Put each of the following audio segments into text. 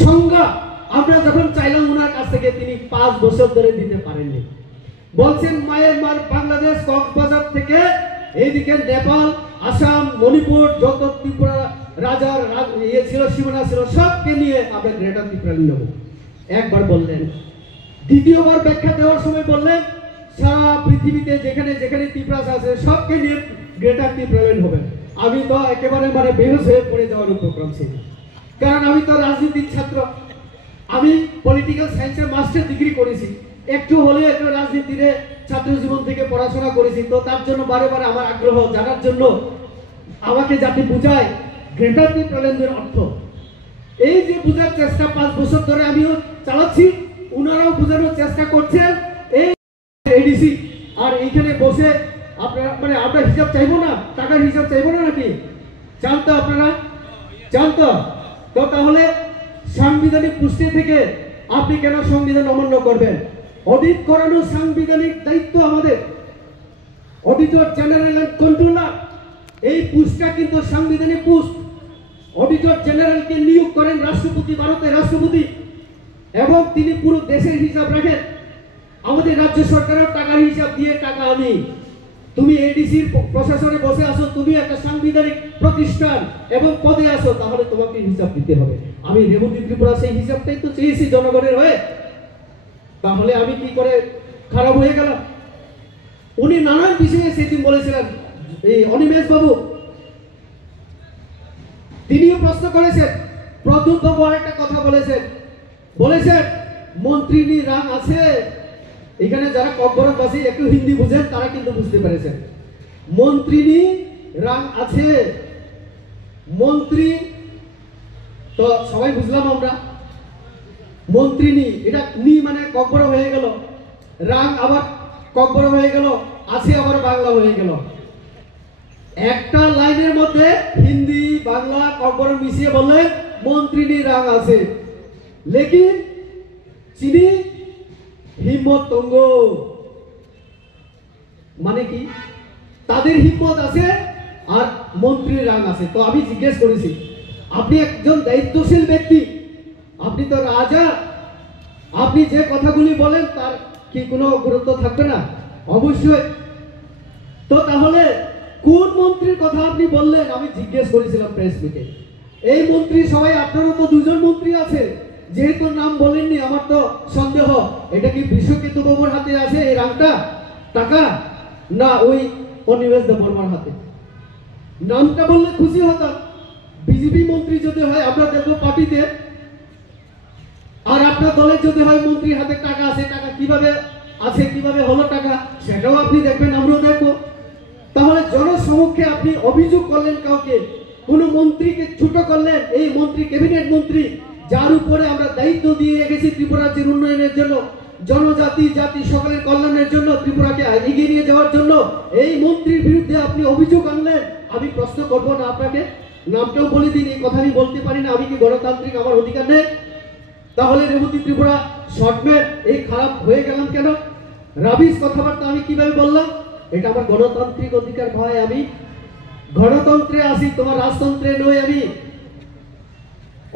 সংজ্ঞা আমরা যখন চাইলাম ওনার কাছ থেকে তিনি 5 বছর ধরে দিতে পারেননি। বলছেন মায়ানমার, বাংলাদেশ, কক্সবাজার থেকে এইদিকে নেপাল, আসাম, মণিপুর, যত ত্রিপুরা রাজার ছিল, সীমানা ছিল, সবকে নিয়ে আমরা গ্রেটার ত্রিপুরা নেব একবার বললেন। দ্বিতীয়বার ব্যাখ্যা দেওয়ার সময় বললেন সারা পৃথিবীতে যেখানে যেখানে ত্রিপুরা আছে সবকে নিয়ে গ্রেটার ত্রিপুরা হবে। আমি তো একেবারে বেহুশ হয়ে পড়ে যাওয়ার উপক্রম ছিল, কারণ আমি তো রাজনীতির ছাত্র, আমি পলিটিক্যাল সায়েন্সের মাস্টার ডিগ্রি করেছি, একটু হলে একটু রাজনীতিতে ছাত্র জীবন থেকে পড়াশোনা করেছি। তো তার জন্য বারে বারে আমার আগ্রহ জানার জন্য আমাকে যাতে বুঝায় গ্রেটার ত্রিপুরাল্যান্ডের অর্থ, এই যে বুঝার চেষ্টা 5 বছর ধরে আমিও চালাচ্ছি, ওনারাও বোঝানোর চেষ্টা করছেন। এই এডিসি আর এইখানে বসে আপনারা আমরা হিসাব চাইবো না, টাকার হিসাব চাইবো না নাকি? চান তো আপনারা? চান তো? তাহলে সাংবিধানিক পুষ্টি থেকে আপনি কেন সংবিধান অমান্য করবেন? অডিট করানো সাংবিধানিক দায়িত্ব আমাদের, অডিটর জেনারেল এন্ড কন্ট্রোলার। এই পুষ্টটা কিন্তু সাংবিধানিক পুষ্ট। অডিটর জেনারেলকে নিয়োগ করেন রাষ্ট্রপতি, ভারতের রাষ্ট্রপতি, এবং তিনি পুরো দেশের হিসাব রাখেন। আমাদের রাজ্য সরকারের টাকার হিসাব দিয়ে টাকা আনি। তুমি এডিসির প্রশাসনে বসে আসো, তুমি একটা সাংবিধানিক প্রতিষ্ঠান এবং পদে আসো, তাহলে তোমাকে হিসাব দিতে হবে। আমি রেবতী ত্রিপুরা সেই হিসাবটাই তো চেয়েছি জনগণের হয়ে, তাহলে আমি কি করে খারাপ হয়ে গেলাম? উনি নানান বিষয়ে সেদিন বলেছিলেন, এই অনিমেষ বাবু তিনিও প্রশ্ন করেছেন, প্রদ্যুৎ বাবু একটা কথা বলেছেন মন্ত্রিনী রাং আছে। এখানে যারা কক্সবাজারবাসী একটু হিন্দি বুঝেন তারা কিন্তু বুঝতে পেরেছেন, মন্ত্রিনী রাং আছে। মন্ত্রী তো সবাই বুঝলাম আমরা, মন্ত্রিনী এটা নি মানে কক্সবাজার হয়ে গেল, রাং আবার কক্সবাজার হয়ে গেল, আছে আবার বাংলা হয়ে গেল। একটা লাইনের মধ্যে হিন্দি বাংলা কক্সবাজার মিশিয়ে বললেন মন্ত্রিনী রাং আছে, লেকিন চিনি হিম্মত তঙ্গ, মানে কি তাদের হিম্মত আছে আর মন্ত্রীর রাং আছে। তো আমি জিজ্ঞেস করেছি, আপনি একজন দায়িত্বশীল ব্যক্তি, আপনি তো রাজা, আপনি যে কথাগুলি বলেন তার কি কোনো গুরুত্ব থাকবে না? অবশ্যই। তো তাহলে কোন মন্ত্রীর কথা আপনি বললেন? আমি জিজ্ঞেস করেছিলাম প্রেস মিটে। এই মন্ত্রী সবাই, আপনারও তো 2 জন মন্ত্রী আছে, যেহেতু নাম বলেননি আমার তো সন্দেহ, এটা কি বিশ্বকেতু বাবুর হাতে আছে এই রাংটা টাকা, না ওই অনিমেষ বর্মার হাতে? নামটা বললে খুশি হতাম। বিজেপি মন্ত্রী যদি হয় আমরা দেখবো পার্টিতে, আর আপনার দলের যদি হয় মন্ত্রীর হাতে টাকা আছে, টাকা কিভাবে আছে, কিভাবে হলো টাকা, সেটাও আপনি দেখবেন, আমরাও দেখবো। তাহলে জনসমক্ষে আপনি অভিযোগ করলেন কাউকে, কোন মন্ত্রীকে ছোট করলেন, এই মন্ত্রী ক্যাবিনেট মন্ত্রী যার উপরে আমরা দায়িত্ব দিয়ে রেখেছি ত্রিপুরা রাজ্যের উন্নয়নের জন্য, জনজাতি জাতি সকলের কল্যাণের জন্য, ত্রিপুরাকে এগিয়ে নিয়ে যাওয়ার জন্য, এই মন্ত্রীর বিরুদ্ধে আপনি অভিযোগ আনলেন। আমি প্রশ্ন করব না আপনাকে, নামটাও বলে দিন, এই কথা আমি বলতে পারি না, আমি কি গণতান্ত্রিক, আমার অধিকার নেই? তাহলে রেবতী ত্রিপুরা শর্টমেট এই খারাপ হয়ে গেলাম কেন? রাবিশ কথাবার্তা আমি কিভাবে বললাম? এটা আমার গণতান্ত্রিক অধিকার ভাই, আমি গণতন্ত্রে আছি, তোমার রাজতন্ত্রে নই আমি।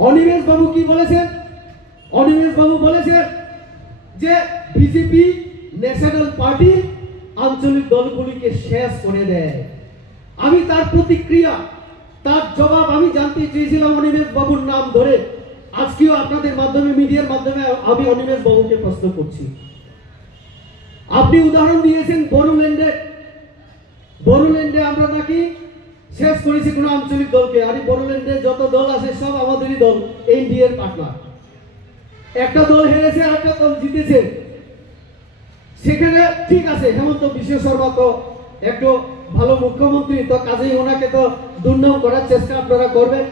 অনিমেষ বাবু কি বলেছেন? অনিমেষ বাবু বলেছেন যে বিজেপি ন্যাশনাল পার্টি আঞ্চলিক দলগুলিকে শেষ করে দেয়। আমি তার প্রতিক্রিয়া, তার জবাব আমি জানতে চেয়েছিলাম অনিমেষ বাবুর নাম ধরে। আজকেও আপনাদের মাধ্যমে, মিডিয়ার মাধ্যমে আমি অনিমেষ বাবুকে প্রশ্ন করছি। আপনি উদাহরণ দিয়েছেন বড়োল্যান্ডে আমরা নাকি শেষ করেছি কোন আঞ্চলিক দলকে। আর বড়োল্যান্ডে যত দল আছে সব আমাদেরই দল, এনডিএর পার্টনার। একটা দল হেরেছে, একটা দল জিতেছে। সেখানে ঠিক আছে, হেমন্ত বিশ্ব শর্মা তো একটু ভালো মুখ্যমন্ত্রী, তো কাজেই ওনাকে তো দুর্নাম করার চেষ্টা আপনারা করবেন।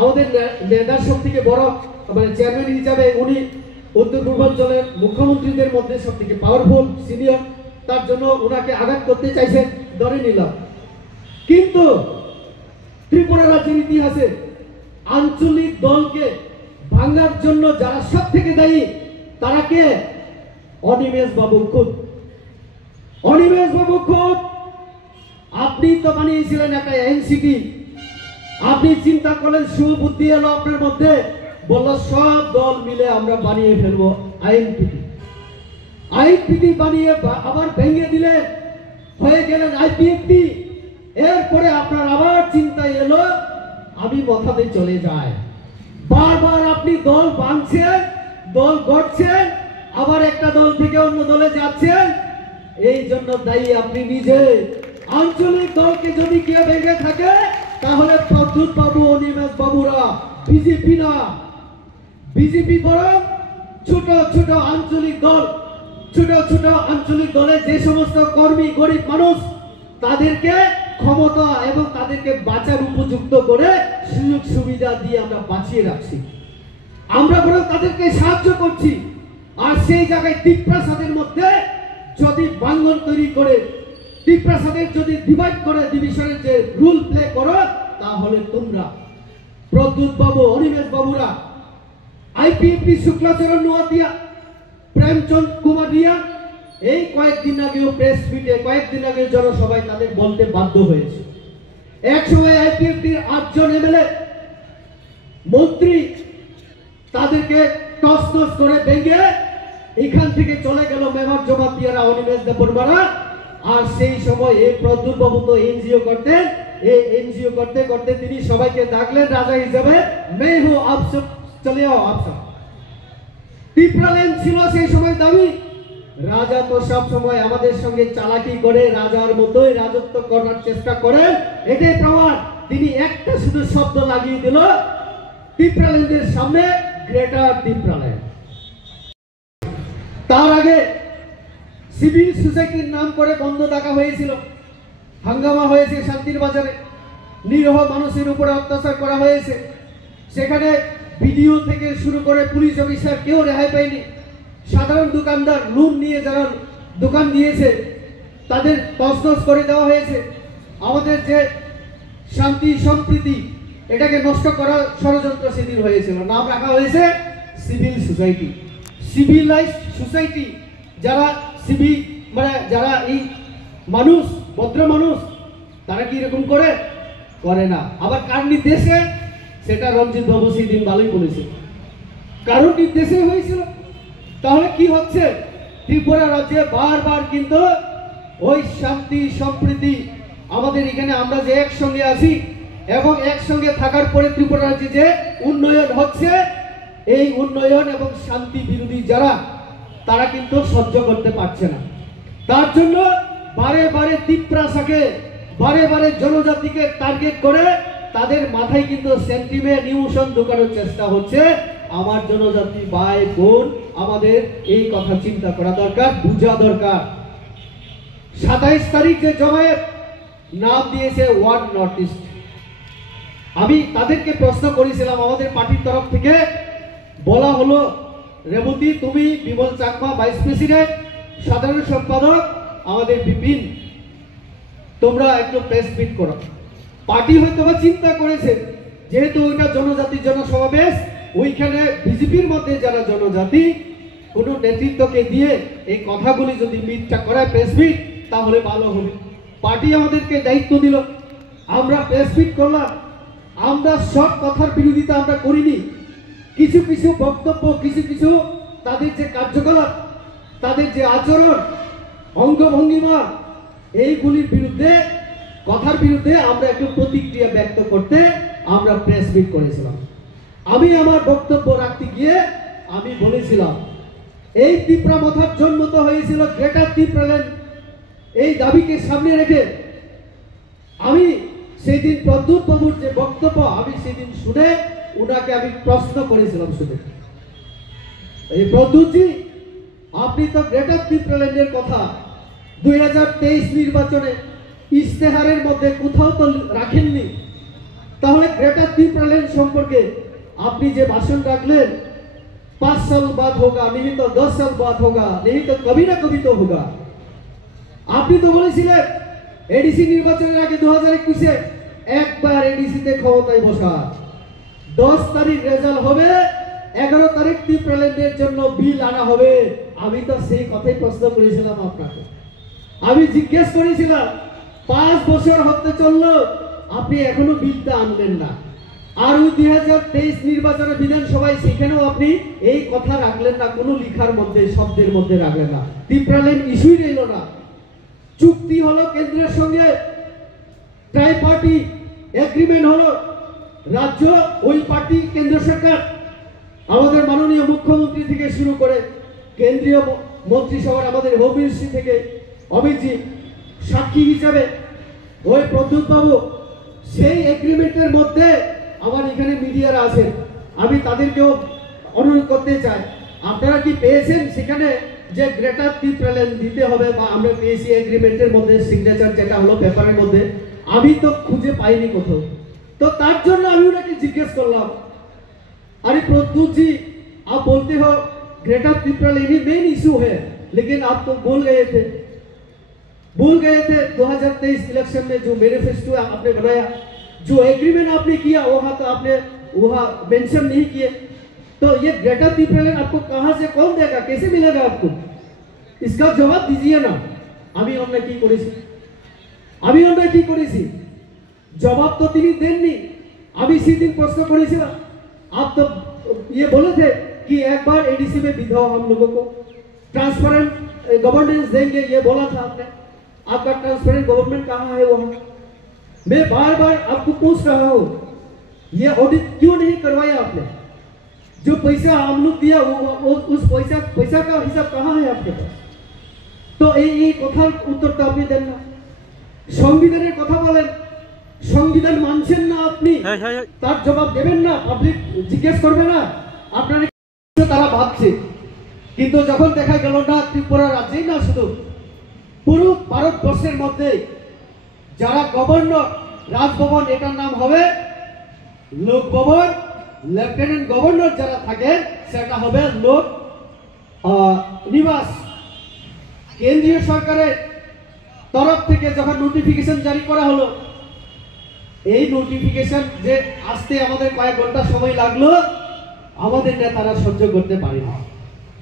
আমাদের নেতার সব থেকে বড় মানে চেয়ারম্যান হিসাবে উনি উত্তর পূর্বাঞ্চলের মুখ্যমন্ত্রীদের মধ্যে সব থেকে পাওয়ারফুল সিনিয়র, তার জন্য ওনাকে আঘাত করতে চাইছেন, ধরে নিলাম। কিন্তু ত্রিপুরা রাজ্যের ইতিহাসে আঞ্চলিক দলকে ভাঙার জন্য যারা সব থেকে দায়ী তারা কে? অনিমেষ বাবু খুদ। অনিমেষ বাবু খুদ। আপনি তো বানিয়েছিলেন একটা এনসিটি, আপনি চিন্তা করলেন, সুবুদ্ধি এলো আপনার মধ্যে, বললো সব দল মিলে আমরা বানিয়ে ফেলবো আইএনপিটি। আইএনপিটি বানিয়ে আবার ভেঙে দিলে হয়ে গেলেন আইপিএফটি। এরপরে আপনার আবার চিন্তা এলো আমি মাথাতে চলে যাই। বারবার আপনি দল ভাঙছেন, দল গড়ছেন, আবার একটা দল থেকে অন্য দলে যাচ্ছেন। এই জন্য দায়ী আপনি নিজে। আঞ্চলিক দলকে যদি কেউ ভেঙে থাকে তাহলে প্রদ্যুৎ বাবু, অনিমেষ বাবুরা, বিজেপি না। বিজেপি বরং ছোট ছোট আঞ্চলিক দল, ছোট ছোট আঞ্চলিক দলে যে সমস্ত কর্মী গরিব মানুষ তাদেরকে ক্ষমতা এবং তাদেরকে বাঁচার উপযুক্ত করে সুযোগ সুবিধা দিয়ে আমরা বাঁচিয়ে রাখছি। আমরা বরং তাদেরকে সাহায্য করছি। আর সেই জায়গায় টিপ্রাসাদের মধ্যে যদি বাঙ্গন তৈরি করে, টিপ্রাসাদের যদি ডিভাইড করে, ডিভিশনের যে রুল প্লে করো, তাহলে তোমরা প্রদ্যুৎ বাবু, অনিমেষ বাবুরা, আইপিএফটি শুক্লাচরণ নোয়াতিয়া, প্রেমচন্দ কুমার রিয়া এই কয়েকদিন আগেও প্রেস মিটে, কয়েকদিন আগে জনসভায় তাদের বলতে বাধ্য হয়েছে। এক সময় আইপিএফটির 8 জন এমএলএ মন্ত্রী তাদেরকে টস টস করে ভেঙে এখান থেকে চলে গেল মেমর জমাতিয়ারা, অনিমেষ দেববর্মারা। আর সেই সময় এই প্রদ্যুৎ বাবু তো এনজিও করতেন। এই এনজিও করতে করতে তিনি সবাইকে ডাকলেন রাজা হিসেবে, मैं हूं आप सब चले आओ आप सब। টিপ্রাল্যান্ড ছিল সেই সময় দাবি। রাজা তো সব সময় আমাদের সঙ্গে চালাকি করে, রাজার মতোই রাজত্ব করার চেষ্টা করেন। এটাই প্রমাণ। তিনি একটা শুধু শব্দ লাগিয়ে দিল টিপ্রাল্যান্ডের সামনে, গ্রেটার টিপ্রাল্যান্ড। তার আগে সিভিল সোসাইটির নাম করে বন্ধ ডাকা হয়েছিল, হাঙ্গামা হয়েছে শান্তির বাজারে, নিরীহ মানুষের উপরে অত্যাচার করা হয়েছে। সেখানে ভিডিও থেকে শুরু করে পুলিশ অফিসার কেউ রেহাই পায়নি। সাধারণ দোকানদার, লোন নিয়ে যারা দোকান দিয়েছে তাদের তছনছ করে দেওয়া হয়েছে। আমাদের যে শান্তি সম্প্রীতি এটাকে নষ্ট করার ষড়যন্ত্র সেদিন হয়েছিল। নাম রাখা হয়েছে সিভিল সোসাইটি, সিভিলাইজড সোসাইটি। যারা সিভিল মানে যারা এই মানুষ, ভদ্র মানুষ, তারা কি এরকম করে না। আবার কার নির্দেশে? সেটা রঞ্জিত বাবু সেদিন ভালোই বলেছে, কারোর নির্দেশে হয়েছিল। তাহলে কি হচ্ছে? ত্রিপুরা রাজ্যে বারবার কিন্তু ওই শান্তি সম্প্রীতি, আমাদের এখানে আমরা যে একসঙ্গে আছি এবং একসঙ্গে থাকার পরে ত্রিপুরা রাজ্যে যে উন্নয়ন হচ্ছে, এই উন্নয়ন এবং শান্তি বিরোধী যারা, তারা কিন্তু সহ্য করতে পারছে না। তার জন্য বারে বারে ত্রিপুরাকে, বারে বারে জনজাতিকে টার্গেট করে তাদের মাথায় কিন্তু সেন্টিমেন্ট ইমোশন ঢোকানোর চেষ্টা হচ্ছে। আমার জনজাতি ভাই বোন, আমাদের এই কথা চিন্তা করা দরকার, বুঝা দরকার। 27 তারিখ যে জমায়েত নাম দিয়েছে ওয়ান নর্থ ইস্ট, আমি তাদেরকে প্রশ্ন করেছিলাম, আমাদের পার্টির তরফ থেকে বলা হলো, রেবতী তুমি, বিমল চাকমা ভাইস প্রেসিডেন্ট, সাধারণ সম্পাদক আমাদের বিপিন, তোমরা একটু প্রেস মিট করো। পার্টি হয়তো চিন্তা করেছে যেহেতু ওইটা জনজাতির জনসমাবেশ, ওইখানে বিজেপির মধ্যে যারা জনজাতি, কোন নেতৃত্বকে দিয়ে এই কথাগুলি যদি মিটটা করায় প্রেস মিট, তাহলে ভালো হবে। পার্টি আমাদেরকে দায়িত্ব দিল, আমরা প্রেস মিট করলাম। আমরা সব কথার বিরোধিতা আমরা করিনি। কিছু কিছু বক্তব্য, কিছু কিছু তাদের যে কার্যকলাপ, তাদের যে আচরণ, অঙ্গভঙ্গিমা, এইগুলির বিরুদ্ধে, কথার বিরুদ্ধে আমরা একটু প্রতিক্রিয়া ব্যক্ত করতে আমরা প্রেস মিট করেছিলাম। আমি আমার বক্তব্য রাখতে গিয়ে আমি বলেছিলাম, এই ত্রিপুরা মাথার জন্ম তো হয়েছিল গ্রেটার ত্রিপুরাল্যান্ড, এই দাবিকে সামনে রেখে আমি সেদিন প্রদ্যুৎ বাবুর যে বক্তব্য আমি সেদিন শুনে উনাকে আমি প্রশ্ন করেছিলাম, শুনে এই প্রদ্যুৎজি, আপনি তো গ্রেটার ত্রিপুরাল্যান্ডের কথা 2023 নির্বাচনে ইস্তেহারের মধ্যে কোথাও তো রাখেননি। তাহলে গ্রেটার ত্রিপুরাল্যান্ড সম্পর্কে আপনি যে ভাষণ রাখলেন, 5 साल बाद होगा, नहीं तो 10 साल बाद होगा, नहीं तो कभी ना कभी तो होगा। আপনি তো বলেছিলেন এডিসি নির্বাচনের আগে 2021-এ একবার এডিসিতে ক্ষমতায় বসা, 10 তারিখ রেজাল্ট হবে, 11 তারিখ ত্রিপুরাল্যান্ডের জন্য বিল আনা হবে। আমি তো সেই কথাই প্রশ্ন করেছিলাম আপনাকে। আমি জিজ্ঞেস করেছিলাম 5 বছর হতে চললো, আপনি এখনো বিলটা আনলেন না। আর ওই 2023 নির্বাচনের বিধানসভায় সেখানেও আপনি এই কথা রাখলেন না, কোনো লিখার মধ্যে শব্দের মধ্যে রাখলেন না। ত্রিপুরাল্যান্ড ইস্যুই রইল না। চুক্তি হলো কেন্দ্রের সঙ্গে, ট্রাই পার্টি এগ্রিমেন্ট হলো, রাজ্য ওই পার্টি কেন্দ্র সরকার, আমাদের মাননীয় মুখ্যমন্ত্রী থেকে শুরু করে কেন্দ্রীয় মন্ত্রিসভার আমাদের হোম মিনিস্ট্রি থেকে অমিতজি সাক্ষী হিসাবে ওই প্রদ্যুৎ বাবু, সেই এগ্রিমেন্টের মধ্যে আমার এখানে মিডিয়ারা আছেন, আমি তাদেরকেও অনুরোধ করতে চাই, আপনারা কি পেয়েছেন সেখানে যে গ্রেটার ত্রিপুরাল্যান্ড দিতে হবে, বা আমরা পেয়েছি এগ্রিমেন্টের মধ্যে সিগনেচার যেটা হলো পেপারের মধ্যে, আমি তো খুঁজে পাইনি কোথাও। তো তার জন্য আমি ওনাকে জিজ্ঞেস করলাম, अरे प्रद्युत जी आप बोलते हो ग्रेटर त्रिपुरालैंड मेन इशू है, लेकिन आप तो भूल गए थे 2023 इलेक्शन में जो मैनिफेस्टो आपने बनाया, जो एग्रीमेंट आपने किया वहां तो आपने वहां मेंशन नहीं किए, तो ये ग्रेटर त्रिपुरालैंड आपको कहां से कौन देगा, कैसे मिलेगा आपको, इसका जवाब दीजिए ना। আমি আমরা কি করেছি জবাব তো তিনি দেননি। আমি সেদিন প্রশ্ন করেছিলাম, आप तो ये बोले थे कि एक बार एडीसी में बिठाओ हम लोगों को, ट्रांसपेरेंट गवर्नेंस देंगे, ये बोला था आपने। आपका ट्रांसपेरेंट गवर्नमेंट कहाँ है वहां? मैं बार बार आपको पूछ रहा हूं, ये ऑडिट क्यों नहीं करवाया आपने? जो पैसा हम लोग दिया वो उस पैसा का हिसाब कहाँ है आपके पास? तो ये कथार उत्तर तो आपनी देन ना। संविधाনের কথা বলেন, সংবিধান মানছেন না আপনি, তার জবাব দেবেন না, পাবলিক জিজ্ঞেস করবে না আপনারা, তারা ভাবছে। কিন্তু যখন দেখা গেল না ত্রিপুরা রাজ্যেই না, শুধু পুরো ভারতবর্ষের মধ্যে যারা গভর্নর, রাজভবন এটার নাম হবে লোক ভবন, লেফটেন্যান্ট গভর্নর যারা থাকেন সেটা হবে লোক নিবাস। কেন্দ্রীয় সরকারের তরফ থেকে যখন নোটিফিকেশন জারি করা হলো, এই নোটিফিকেশন যে আসতে আমাদের কয়েক ঘন্টা সময় লাগলো, আমাদের নেতারা সহ্য করতে পারে না।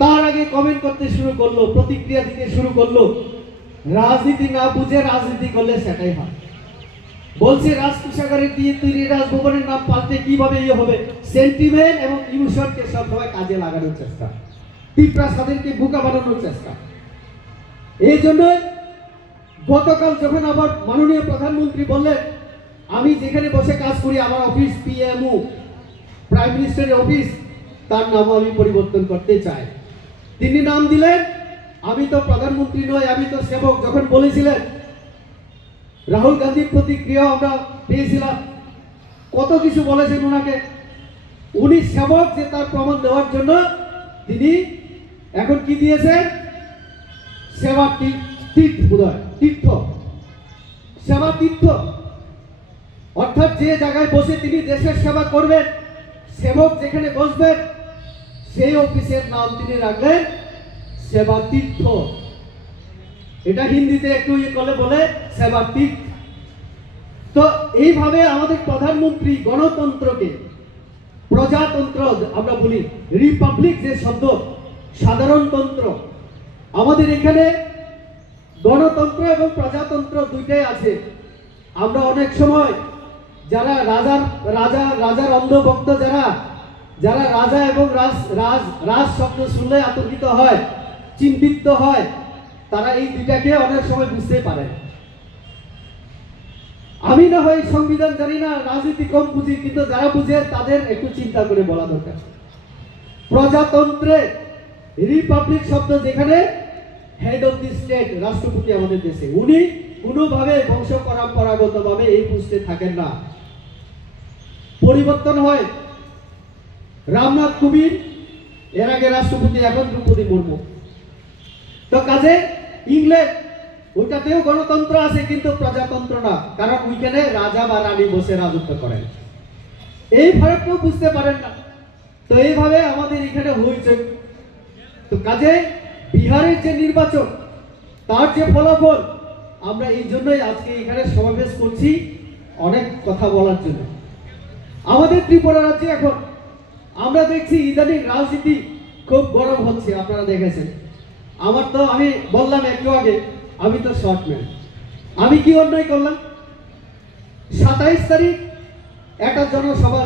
তার আগে কমেন্ট করতে শুরু করলো, প্রতিক্রিয়া দিতে শুরু করলো। রাজনীতি না বুঝে রাজনীতি করলে সেটাই হয়। বলছে রাজকোষাগারের দিয়ে তৈরি রাজভবনের নাম পাল্টে কিভাবে ইয়ে হবে, সেন্টিমেন্ট এবং ইমোশনকে সবসময় কাজে লাগানোর চেষ্টা, ত্রিপুরা স্বাধীনকে বোকা বানানোর চেষ্টা। এই জন্য গতকাল যখন আবার মাননীয় প্রধানমন্ত্রী বললেন, আমি যেখানে বসে কাজ করি আমার অফিস পিএমও প্রাইম মিনিস্টারের অফিস, তার নাম আমি পরিবর্তন করতে চাই। তিনি নাম দিলেন, আমি তো প্রধানমন্ত্রী নই, আমি তো সেবক। যখন বলেছিলেন রাহুল গান্ধীর প্রতিক্রিয়া আমরা পেয়েছিলাম, কত কিছু বলেছেন ওনাকে, উনি সেবক যে তার প্রমাণ দেওয়ার জন্য তিনি এখন কি দিয়েছেন, সেবা তীর্থ, সেবা তীর্থ, অর্থাৎ যে জায়গায় বসে তিনি দেশের সেবা করবেন, সেবক যেখানে বসবেন সেই অফিসের নাম তিনি রাখলেন সেবা তীর্থ। এটা হিন্দিতে একটু ইয়ে করলে বলে সেবা তীর্থ। তো এইভাবে আমাদের প্রধানমন্ত্রী গণতন্ত্রকে, প্রজাতন্ত্র আমরা বলি, রিপাবলিক যে শব্দ, সাধারণতন্ত্র, আমাদের এখানে গণতন্ত্র এবং প্রজাতন্ত্র দুইটাই আছে। আমরা অনেক সময় যারা রাজার অন্ধভক্ত, যারা রাজা এবং রাজ শব্দ শুনলে আতঙ্কিত হয়, চিন্তিত হয়, তারা এই দুইটাকে অনেক সময় বুঝতে পারে। আমি না হয় সংবিধান জানি না, রাজনীতি কম বুঝি, কিন্তু যারা বুঝে তাদের একটু চিন্তা করে বলা দরকার। প্রজাতন্ত্রে রিপাবলিক শব্দ যেখানে হেড অফ দি স্টেট, রাষ্ট্রপতি আমাদের দেশে, উনি কোনোভাবে বংশ পরম্পরাগত ভাবে এই পোস্টে থাকেন না, পরিবর্তন হয়। রামনাথ কোবিন্দ এর আগে রাষ্ট্রপতি, এখন দ্রৌপদী মুর্মু। তো কাজে ইংল্যান্ড, ওইটাতেও গণতন্ত্র আছে কিন্তু প্রজাতন্ত্র না, কারণ ওইখানে রাজা বা রানী বসে রাজত্ব করেন। এই ফারাকটাও বুঝতে পারেন না। তো এইভাবে আমাদের এখানে হয়েছে। তো কাজে বিহারের যে নির্বাচন, তার যে ফলাফল, আমরা এই জন্যই আজকে এখানে সমাবেশ করছি, অনেক কথা বলার জন্য। আমাদের ত্রিপুরা রাজ্যে এখন আমরা দেখছি ইদানিং রাজনীতি খুব গরম হচ্ছে, আপনারা দেখেছেন। আমার তো, আমি বললাম একটু আগে, আমি তো শর্টম্যান। আমি কি অন্যায় করলাম? 27 তারিখ একটা জনসভা